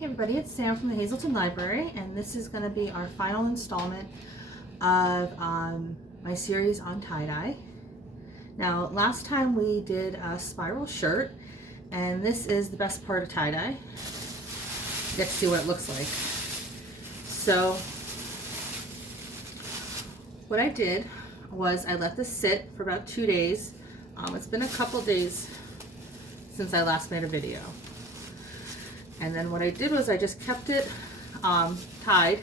Hey everybody, it's Sam from the Hazleton Library, and this is going to be our final installment of my series on tie-dye. Now, last time we did a spiral shirt, and this is the best part of tie-dye. You get to see what it looks like. So, what I did was I let this sit for about 2 days. It's been a couple days since I last made a video. And then what I did was I just kept it tied,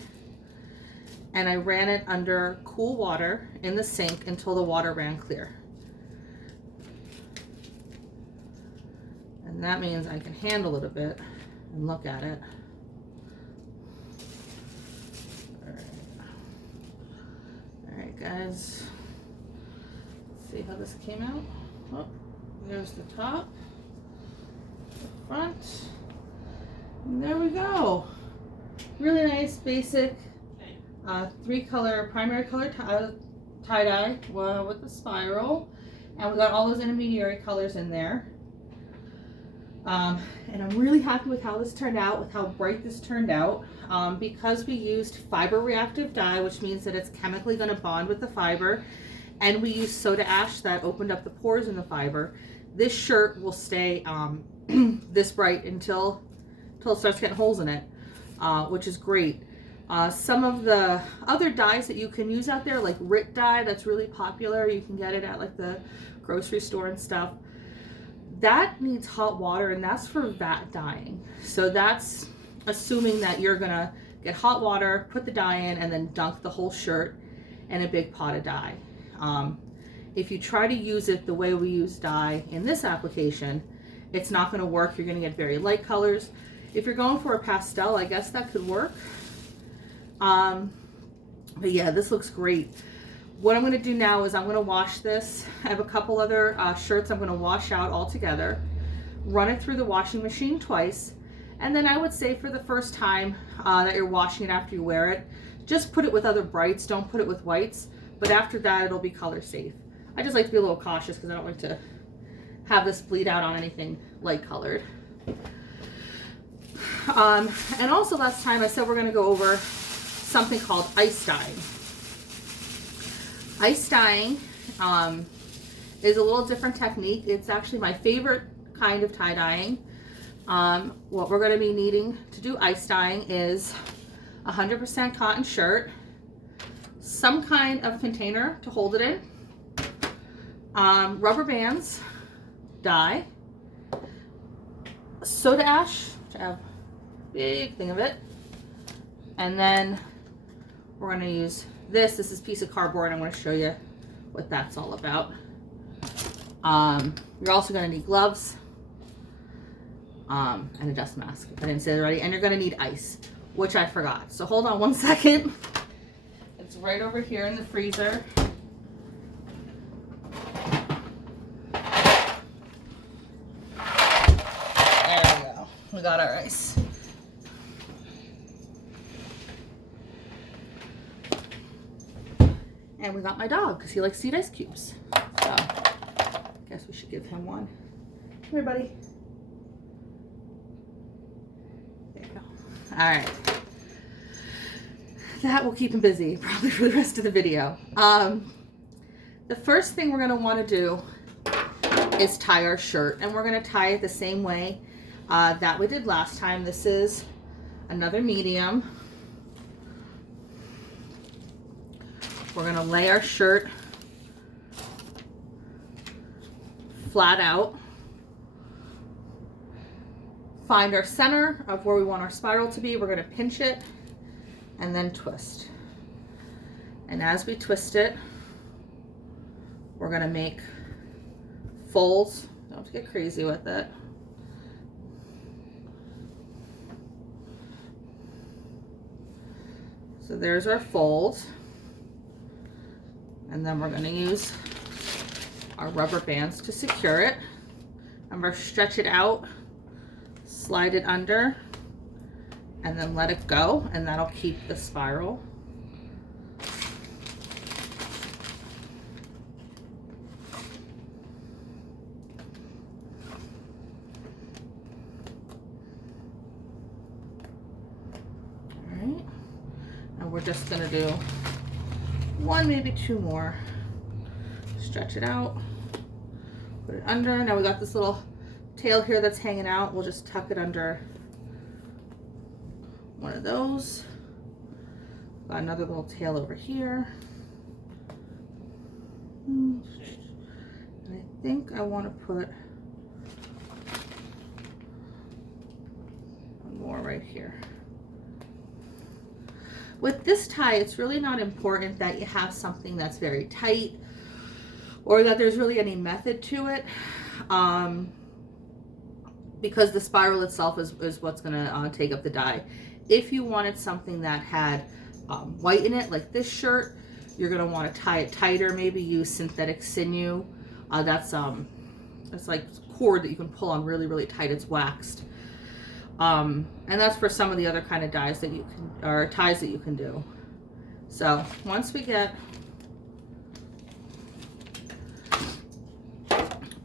and I ran it under cool water in the sink until the water ran clear. And that means I can handle it a bit and look at it. All right, guys. Let's see how this came out. Oh, there's the top, the front. And there we go. Really nice, basic, 3-color, primary color tie-dye with the spiral. And we got all those intermediary colors in there. And I'm really happy with how this turned out, with how bright this turned out. Because we used fiber reactive dye, which means that it's chemically going to bond with the fiber, and we used soda ash that opened up the pores in the fiber, this shirt will stay this bright until it starts getting holes in it, which is great. Some of the other dyes that you can use out there, like RIT dye, that's really popular. You can get it at like the grocery store and stuff. That needs hot water, and that's for vat dyeing. So that's assuming that you're gonna get hot water, put the dye in, and then dunk the whole shirt in a big pot of dye. If you try to use it the way we use dye in this application, it's not gonna work. You're gonna get very light colors. If you're going for a pastel, I guess that could work. But yeah, this looks great. What I'm going to do now is I'm going to wash this. I have a couple other shirts I'm going to wash out all together, run it through the washing machine twice, and then I would say for the first time that you're washing it after you wear it, just put it with other brights, don't put it with whites, but after that it'll be color safe. I just like to be a little cautious because I don't like to have this bleed out on anything light colored. And also last time I said we're going to go over something called ice dyeing. Ice dyeing is a little different technique. It's actually my favorite kind of tie dyeing. What we're going to be needing to do ice dyeing is 100% cotton shirt, some kind of container to hold it in, rubber bands, dye, soda ash, which I have big thing of it, and then we're going to use this is a piece of cardboard. I'm going to show you what that's all about. You're also going to need gloves and a dust mask. I didn't say that already. And you're going to need ice, which I forgot. So hold on one second. It's right over here in the freezer. There we go. We got our ice. And we got my dog because he likes to eat ice cubes. So I guess we should give him one. Come here, buddy. There you go. All right. That will keep him busy probably for the rest of the video. The first thing we're going to want to do is tie our shirt. And we're going to tie it the same way that we did last time. This is another medium. We're going to lay our shirt flat out, find our center of where we want our spiral to be. We're going to pinch it and then twist. And as we twist it, we're going to make folds. Don't have to get crazy with it. So there's our fold. And then we're going to use our rubber bands to secure it. And we're stretch it out, slide it under, and then let it go, and that'll keep the spiral. we're just gonna do one, maybe two more. Stretch it out, put it under. Now we got this little tail here that's hanging out. We'll just tuck it under one of those. Got another little tail over here. And I think I want to put one more right here. With this tie, it's really not important that you have something that's very tight or that there's really any method to it, because the spiral itself is what's gonna take up the dye. If you wanted something that had white in it, like this shirt, you're gonna want to tie it tighter. Maybe use synthetic sinew. That's like cord that you can pull on really, really tight. It's waxed. And that's for some of the other kind of dyes that you can, or ties that you can do. So once we get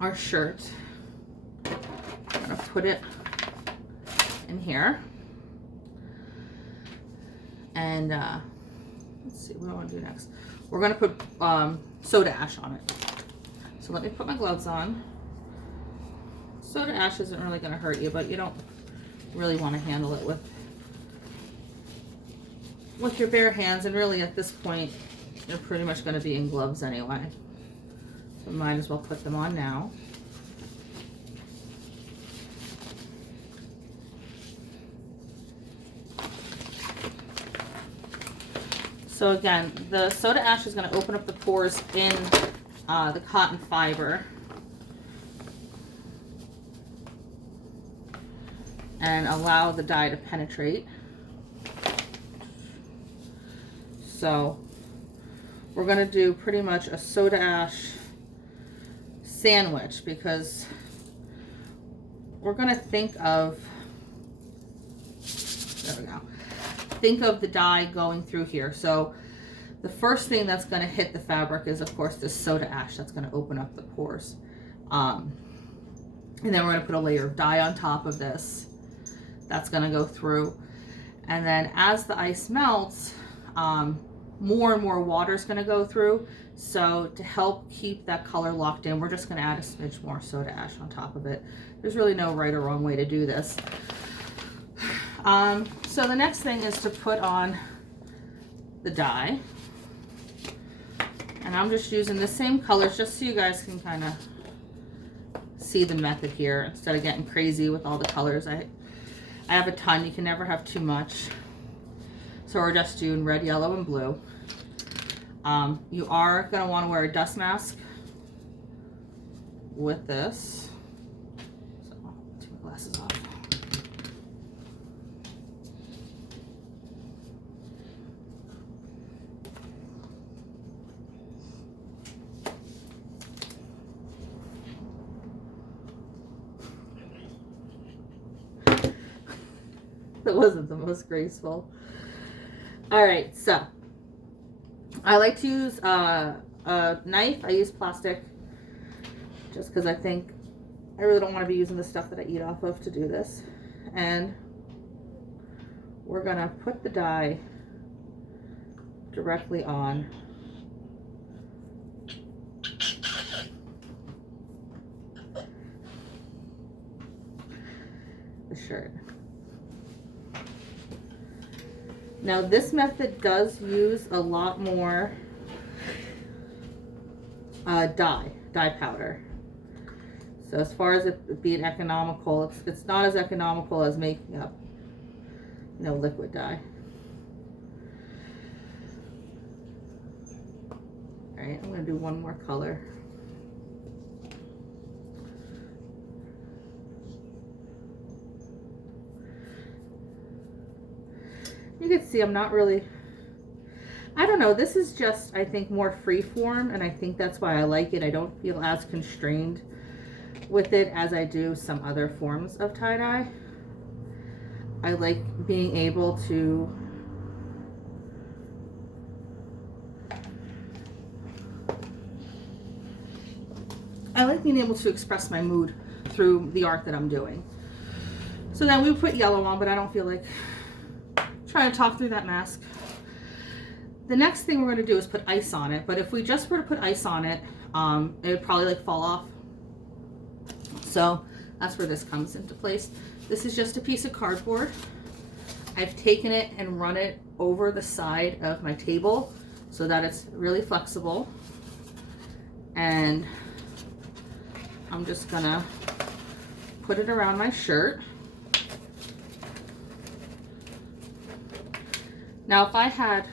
our shirt, I'm gonna put it in here, and let's see what I want to do next. We're gonna put soda ash on it. So let me put my gloves on. Soda ash isn't really gonna hurt you, but you don't really want to handle it with your bare hands, and really at this point you're pretty much going to be in gloves anyway, so might as well put them on now. So again, the soda ash is going to open up the pores in the cotton fiber and allow the dye to penetrate. So we're going to do pretty much a soda ash sandwich, because we're going to think of, there we go, think of the dye going through here. So the first thing that's going to hit the fabric is, of course, this soda ash that's going to open up the pores. And then we're going to put a layer of dye on top of this. That's going to go through. And then as the ice melts, more and more water is going to go through. So to help keep that color locked in, we're just going to add a smidge more soda ash on top of it. There's really no right or wrong way to do this. So the next thing is to put on the dye. And I'm just using the same colors just so you guys can kind of see the method here instead of getting crazy with all the colors. I have a ton. You can never have too much. So we're just doing red, yellow, and blue. You are going to want to wear a dust mask with this. So I'll take my glasses off. That wasn't the most graceful. All right, so I like to use a knife. I use plastic just because I think I really don't want to be using the stuff that I eat off of to do this. And we're gonna put the dye directly on the shirt. Now this method does use a lot more dye powder. So as far as it being economical, it's not as economical as making up, liquid dye. All right, I'm gonna do one more color. You can see I'm not really, I don't know, this is just, I think, more free form, and I think that's why I like it. I don't feel as constrained with it as I do some other forms of tie-dye. I like being able to express my mood through the art that I'm doing. So then we put yellow on, but I don't feel like trying to talk through that mask. the next thing we're going to do is put ice on it, but if we just were to put ice on it, it would probably like fall off. So that's where this comes into place. This is just a piece of cardboard. I've taken it and run it over the side of my table so that it's really flexible. And I'm just gonna put it around my shirt. Now, if I had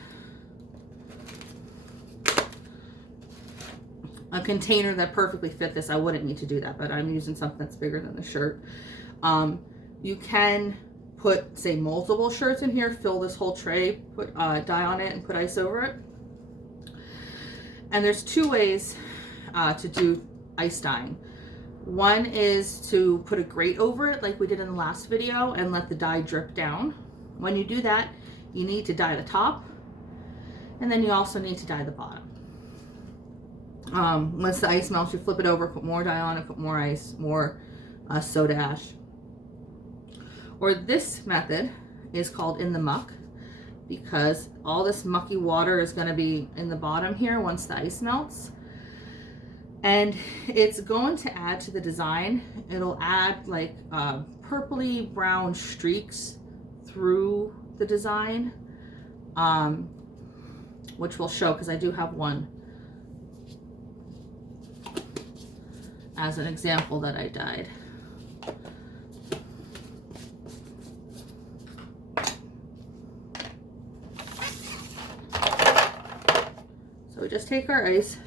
a container that perfectly fit this, I wouldn't need to do that, but I'm using something that's bigger than the shirt. You can put, say, multiple shirts in here, fill this whole tray, put dye on it, and put ice over it. And there's two ways to do ice dyeing. One is to put a grate over it like we did in the last video and let the dye drip down. When you do that, you need to dye the top, and then you also need to dye the bottom. Once the ice melts, you flip it over, put more dye on it, put more ice, more soda ash. Or this method is called in the muck, because all this mucky water is going to be in the bottom here once the ice melts. And it's going to add to the design. It'll add like purpley brown streaks through the design, which will show, because I do have one as an example that I dyed. So we just take our ice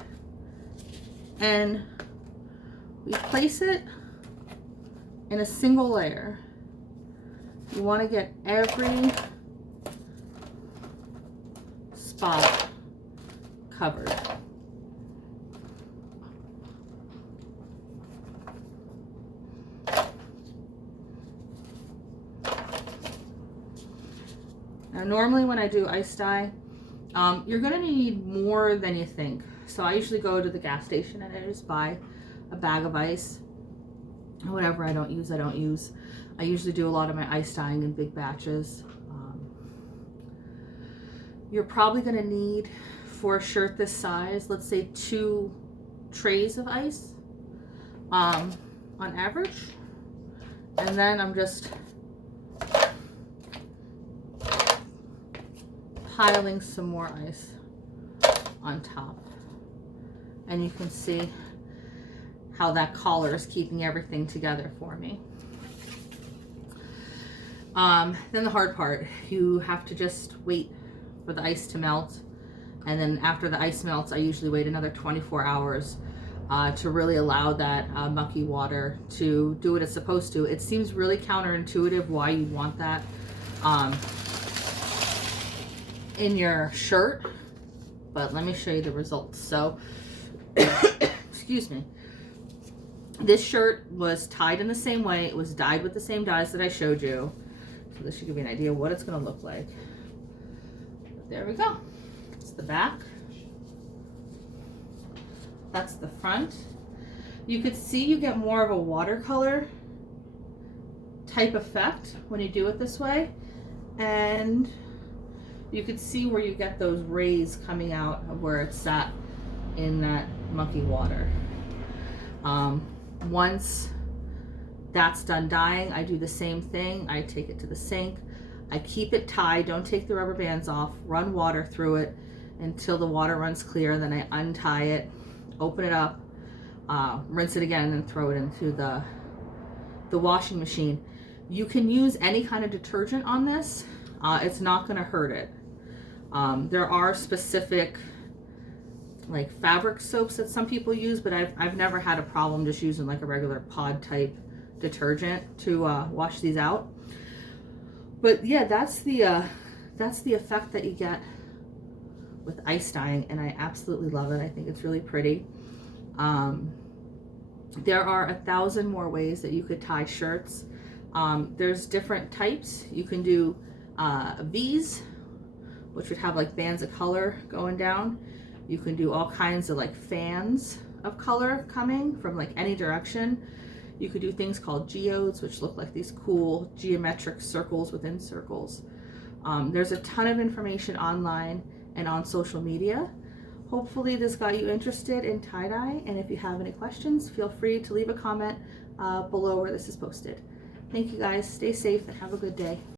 and we place it in a single layer. You want to get every spot covered. Now, normally when I do ice dye, you're going to need more than you think. So I usually go to the gas station and I just buy a bag of ice. Whatever I don't use, I don't use. I usually do a lot of my ice dyeing in big batches. You're probably going to need, for a shirt this size, let's say 2 trays of ice on average. And then I'm just piling some more ice on top. And you can see how that collar is keeping everything together for me. Then the hard part, you have to just wait for the ice to melt. And then after the ice melts, I usually wait another 24 hours to really allow that mucky water to do what it's supposed to. It seems really counterintuitive why you want that in your shirt, but let me show you the results. So, excuse me. This shirt was tied in the same way. It was dyed with the same dyes that I showed you. So this should give you an idea of what it's going to look like. There we go. It's the back. That's the front. You could see you get more of a watercolor type effect when you do it this way. And you could see where you get those rays coming out of where it's sat in that mucky water. Once that's done dyeing, I do the same thing. I take it to the sink. I keep it tied. Don't take the rubber bands off. Run water through it until the water runs clear. Then I untie it, open it up, rinse it again, and then throw it into the washing machine. You can use any kind of detergent on this. It's not going to hurt it. There are specific like fabric soaps that some people use, but I've never had a problem just using like a regular pod type detergent to wash these out. But yeah, that's the effect that you get with ice dyeing, and I absolutely love it. I think it's really pretty. There are 1,000 more ways that you could tie shirts. There's different types. You can do V's, which would have like bands of color going down. You can do all kinds of like fans of color coming from like any direction. You could do things called geodes, which look like these cool geometric circles within circles. There's a ton of information online, and on social media. Hopefully this got you interested in tie-dye, and if you have any questions, feel free to leave a comment below where this is posted. Thank you guys, stay safe and have a good day.